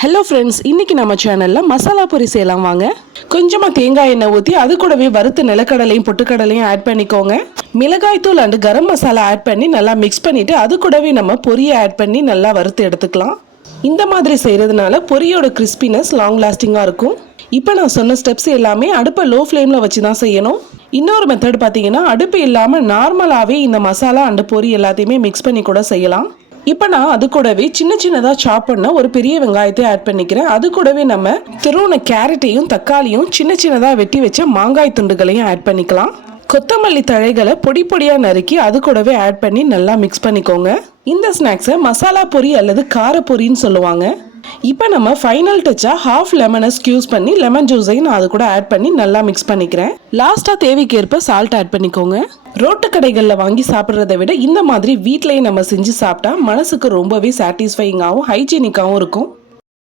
Hello friends, இன்னைக்கு நம்ம சேனலில் மசாலா பொரி செய்யலாம் வாங்க. கொஞ்சமாக தேங்காய் எண்ணெய் ஊற்றி அது கூடவே வறுத்து நிலக்கடலையும் பொட்டுக்கடலையும் ஆட் பண்ணிக்கோங்க. மிளகாய் தூள் அண்டு கரம் மசாலா ஆட் பண்ணி நல்லா மிக்ஸ் பண்ணிவிட்டு அது கூடவே நம்ம பொரியை ஆட் பண்ணி நல்லா வறுத்து எடுத்துக்கலாம். இந்த மாதிரி செய்கிறதுனால பொரியோட கிறிஸ்பினஸ் லாங் லாஸ்டிங்காக இருக்கும். இப்போ நான் சொன்ன ஸ்டெப்ஸ் எல்லாமே அடுப்பை லோ ஃப்ளேமில் வச்சு தான் செய்யணும். இன்னொரு மெத்தட் பார்த்தீங்கன்னா அடுப்பு இல்லாமல் நார்மலாகவே இந்த மசாலா அண்டு பொரி எல்லாத்தையுமே மிக்ஸ் பண்ணி கூட செய்யலாம். இப்போ நான் அது கூடவே சின்ன சின்னதாக சாப் பண்ண ஒரு பெரிய வெங்காயத்தை ஆட் பண்ணிக்கிறேன். அது கூடவே நம்ம திருவுன கேரட்டையும் தக்காளியும் சின்ன சின்னதாக வெட்டி வச்ச மாங்காய் துண்டுகளையும் ஆட் பண்ணிக்கலாம். கொத்தமல்லி தழைகளை பொடி பொடியாக நறுக்கி அது கூடவே ஆட் பண்ணி நல்லா மிக்ஸ் பண்ணிக்கோங்க. இந்த ஸ்நாக்ஸை மசாலா பொரி அல்லது கார பொரின்னு சொல்லுவாங்க. இப்போ நம்ம ஃபைனல் டச்சா ஹாஃப் லெமனை ஸ்க்யூஸ் பண்ணி லெமன் ஜூஸையும் நான் அது கூட ஆட் பண்ணி நல்லா மிக்ஸ் பண்ணிக்கிறேன். லாஸ்ட்டாக தேவைக்கேற்ப சால்ட் ஆட் பண்ணிக்கோங்க. ரோட்டு கடைகளில் வாங்கி சாப்பிட்றத விட இந்த மாதிரி வீட்டிலேயே நம்ம செஞ்சு சாப்பிட்டா மனசுக்கு ரொம்பவே சாட்டிஸ்ஃபைங்காகவும் ஹைஜீனிக்காகவும் இருக்கும்.